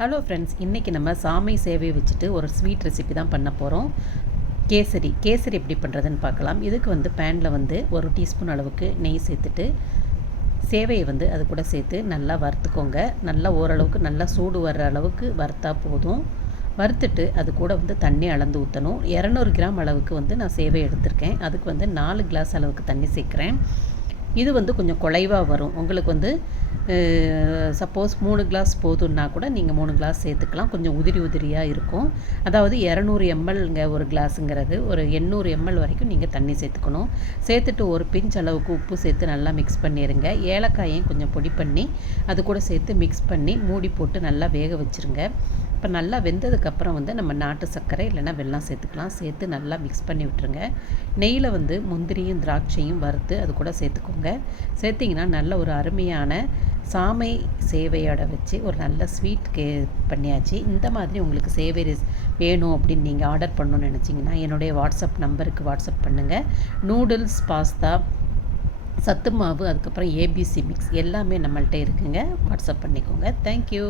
Hello friends இன்றைக்கி நம்ம சாமை சேவையை வச்சுட்டு ஒரு ஸ்வீட் ரெசிபி தான் பண்ண போகிறோம் கேசரி கேசரி எப்படி பண்ணுறதுன்னு பார்க்கலாம். இதுக்கு வந்து பேனில் வந்து ஒரு டீஸ்பூன் அளவுக்கு நெய் சேர்த்துட்டு சேவையை வந்து அது கூட சேர்த்து நல்லா வறுத்துக்கோங்க. நல்லா ஓரளவுக்கு நல்லா சூடு வர்ற அளவுக்கு வறுத்தா போதும். வறுத்துட்டு அது கூட வந்து தண்ணி அளந்து ஊற்றணும் இரநூறு கிராம் அளவுக்கு வந்து நான் சேவை எடுத்திருக்கேன். அதுக்கு வந்து நாலு கிளாஸ் அளவுக்கு தண்ணி சேர்க்குறேன். இது வந்து கொஞ்சம் குலைவாக வரும். உங்களுக்கு வந்து சப்போஸ் மூணு கிளாஸ் போதும்னா கூட நீங்கள் மூணு கிளாஸ் சேர்த்துக்கலாம். கொஞ்சம் உதிரி உதிரியாக இருக்கும். அதாவது இரநூறு எம்எல்ங்க ஒரு கிளாஸுங்கிறது ஒரு எண்ணூறு எம்எல் வரைக்கும் நீங்கள் தண்ணி சேர்த்துக்கணும். சேர்த்துட்டு ஒரு பிஞ்ச் அளவுக்கு உப்பு சேர்த்து நல்லா மிக்ஸ் பண்ணிடுங்க ஏலக்காயையும் கொஞ்சம் பொடி பண்ணி அது கூட சேர்த்து மிக்ஸ் பண்ணி மூடி போட்டு நல்லா வேக வச்சுருங்க. இப்போ நல்லா வெந்ததுக்கப்புறம் வந்து நம்ம நாட்டு சர்க்கரை இல்லைன்னா வெல்லம் சேர்த்துக்கலாம். சேர்த்து நல்லா மிக்ஸ் பண்ணி விட்டுருங்க. நெய்யில் வந்து முந்திரியும் திராட்சையும் வறுத்து அது கூட சேர்த்துக்கோங்க. சேர்த்திங்கன்னா நல்ல ஒரு அருமையான சாமை சேவையோட வச்சு ஒரு நல்ல ஸ்வீட் கே பண்ணியாச்சு. இந்த மாதிரி உங்களுக்கு சேவை வேணும் அப்படின்னு நீங்கள் ஆர்டர் பண்ணணும்னு நினச்சிங்கன்னா என்னுடைய வாட்ஸ்அப் நம்பருக்கு வாட்ஸ்அப் பண்ணுங்கள் நூடுல்ஸ் பாஸ்தா சத்து மாவு அதுக்கப்புறம் ஏபிசி மிக்ஸ் எல்லாமே நம்மள்கிட்ட இருக்குங்க. வாட்ஸ்அப் பண்ணிக்கோங்க. தேங்க்யூ